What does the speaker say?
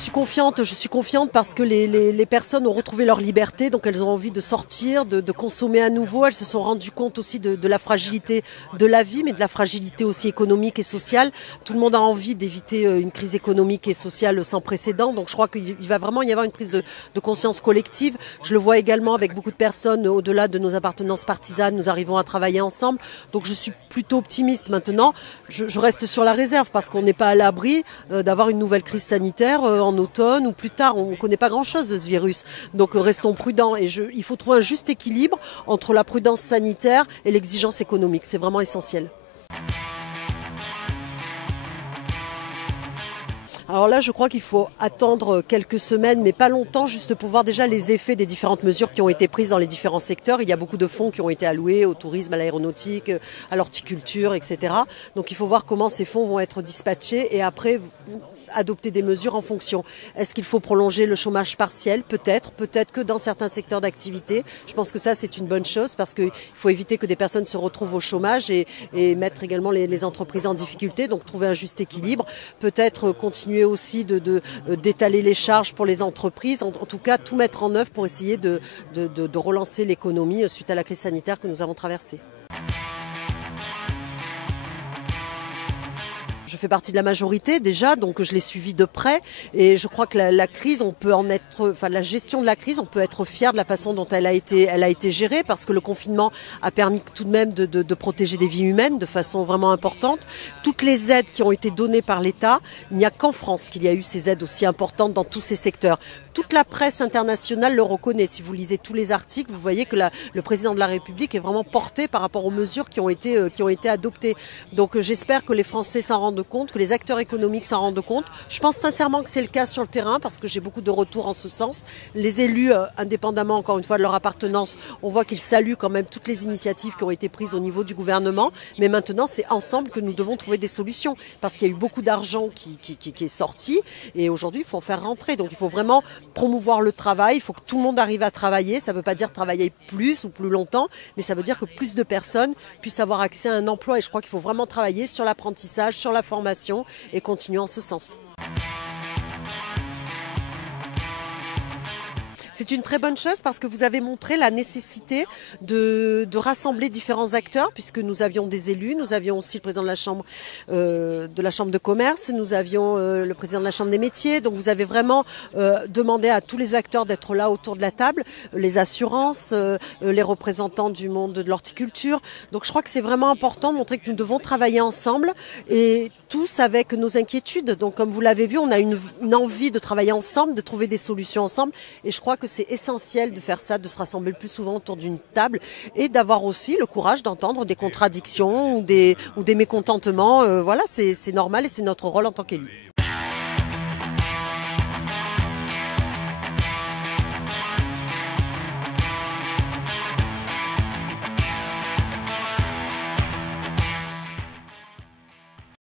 Je suis confiante parce que les personnes ont retrouvé leur liberté, donc elles ont envie de sortir, de consommer à nouveau. Elles se sont rendues compte aussi de la fragilité de la vie, mais de la fragilité aussi économique et sociale. Tout le monde a envie d'éviter une crise économique et sociale sans précédent, donc je crois qu'il va vraiment y avoir une prise de conscience collective. Je le vois également avec beaucoup de personnes, au-delà de nos appartenances partisanes, nous arrivons à travailler ensemble, donc je suis plutôt optimiste maintenant. Je reste sur la réserve parce qu'on n'est pas à l'abri d'avoir une nouvelle crise sanitaire en automne ou plus tard. On ne connaît pas grand-chose de ce virus. Donc restons prudents et il faut trouver un juste équilibre entre la prudence sanitaire et l'exigence économique. C'est vraiment essentiel. Alors là, je crois qu'il faut attendre quelques semaines, mais pas longtemps, juste pour voir déjà les effets des différentes mesures qui ont été prises dans les différents secteurs. Il y a beaucoup de fonds qui ont été alloués au tourisme, à l'aéronautique, à l'horticulture, etc. Donc il faut voir comment ces fonds vont être dispatchés et après adopter des mesures en fonction. Est-ce qu'il faut prolonger le chômage partiel? Peut-être que dans certains secteurs d'activité. Je pense que ça, c'est une bonne chose parce qu'il faut éviter que des personnes se retrouvent au chômage et mettre également les entreprises en difficulté, donc trouver un juste équilibre. Peut-être continuer aussi d'étaler les charges pour les entreprises, en tout cas tout mettre en œuvre pour essayer de relancer l'économie suite à la crise sanitaire que nous avons traversée. Je fais partie de la majorité déjà, donc je l'ai suivi de près et je crois que la crise, la gestion de la crise, on peut être fier de la façon dont elle a été gérée parce que le confinement a permis tout de même de protéger des vies humaines de façon vraiment importante. Toutes les aides qui ont été données par l'État, il n'y a qu'en France qu'il y a eu ces aides aussi importantes dans tous ces secteurs. Toute la presse internationale le reconnaît. Si vous lisez tous les articles, vous voyez que le président de la République est vraiment porté par rapport aux mesures qui ont été adoptées. Donc j'espère que les Français s'en rendent compte, que les acteurs économiques s'en rendent compte. Je pense sincèrement que c'est le cas sur le terrain parce que j'ai beaucoup de retours en ce sens. Les élus, indépendamment encore une fois de leur appartenance, on voit qu'ils saluent quand même toutes les initiatives qui ont été prises au niveau du gouvernement. Mais maintenant, c'est ensemble que nous devons trouver des solutions parce qu'il y a eu beaucoup d'argent qui est sorti et aujourd'hui, il faut en faire rentrer. Donc il faut vraiment promouvoir le travail, il faut que tout le monde arrive à travailler. Ça ne veut pas dire travailler plus ou plus longtemps, mais ça veut dire que plus de personnes puissent avoir accès à un emploi. Et je crois qu'il faut vraiment travailler sur l'apprentissage, sur la formation et continuer en ce sens. C'est une très bonne chose parce que vous avez montré la nécessité de rassembler différents acteurs puisque nous avions des élus, nous avions aussi le président de la chambre de commerce, nous avions le président de la chambre des métiers. Donc vous avez vraiment demandé à tous les acteurs d'être là autour de la table, les assurances, les représentants du monde de l'horticulture. Donc je crois que c'est vraiment important de montrer que nous devons travailler ensemble et tous avec nos inquiétudes. Donc comme vous l'avez vu, on a une envie de travailler ensemble, de trouver des solutions ensemble et je crois que c'est essentiel de faire ça, de se rassembler le plus souvent autour d'une table et d'avoir aussi le courage d'entendre des contradictions ou des mécontentements. Voilà, c'est normal et c'est notre rôle en tant qu'élu.